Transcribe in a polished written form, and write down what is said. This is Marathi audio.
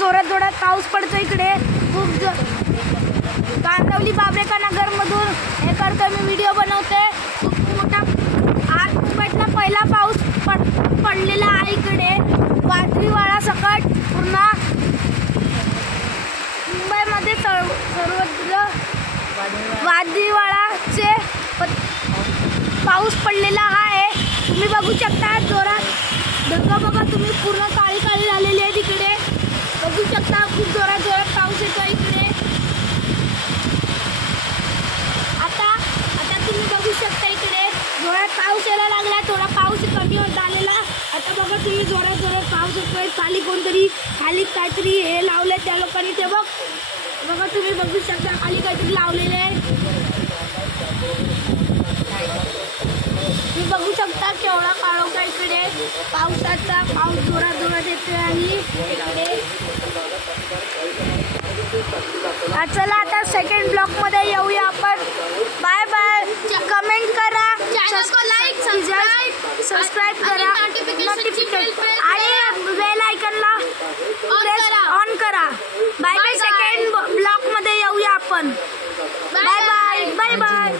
जोरात जोरात पाऊस पडतो इकडे खूप कांदवली बाबरेका नगरमधून हे करतो मी व्हिडिओ बनवते। खूप मोठा आज मुंबईतला पहिला पाऊस पडलेला आहे इकडे वादळीवाडा सकट पूर्ण मुंबईमध्ये सर्वत्र वादळीवाडाचे पाऊस पडलेला आहे। तुम्ही बघू शकता जोरात ढग बघा तुम्ही पूर्ण काळी काळी झालेली आहे तिकडे बघू शकता खूप जोरात जोरात पाऊस येतो इकडे। आता तुम्ही बघू शकता इकडे जोरात पाऊस यायला लागला थोडा पाऊस कमी होत आलेला आता बघा तुम्ही जोरात जोरात पाऊस येतोय खाली कोणतरी खाली काहीतरी हे लावले त्या लोकांनी ते बघा तुम्ही बघू शकता खाली काहीतरी लावलेले आहे तुम्ही बघू शकता केवढा काळोखा इकडे पावसाचा पाऊस जोरात जोरात येतोय आणि इकडे चला आता सेकंड ब्लॉक मध्ये येऊया आपण। बाय बाय कमेंट करा चॅनल को लाईक सबस्क्राइब करा नोटिफिकेशन आणि बेल आयकॉनला ऑन करा। बाय बाय सेकंड ब्लॉक मध्ये येऊया आपण। Bye bye bye bye.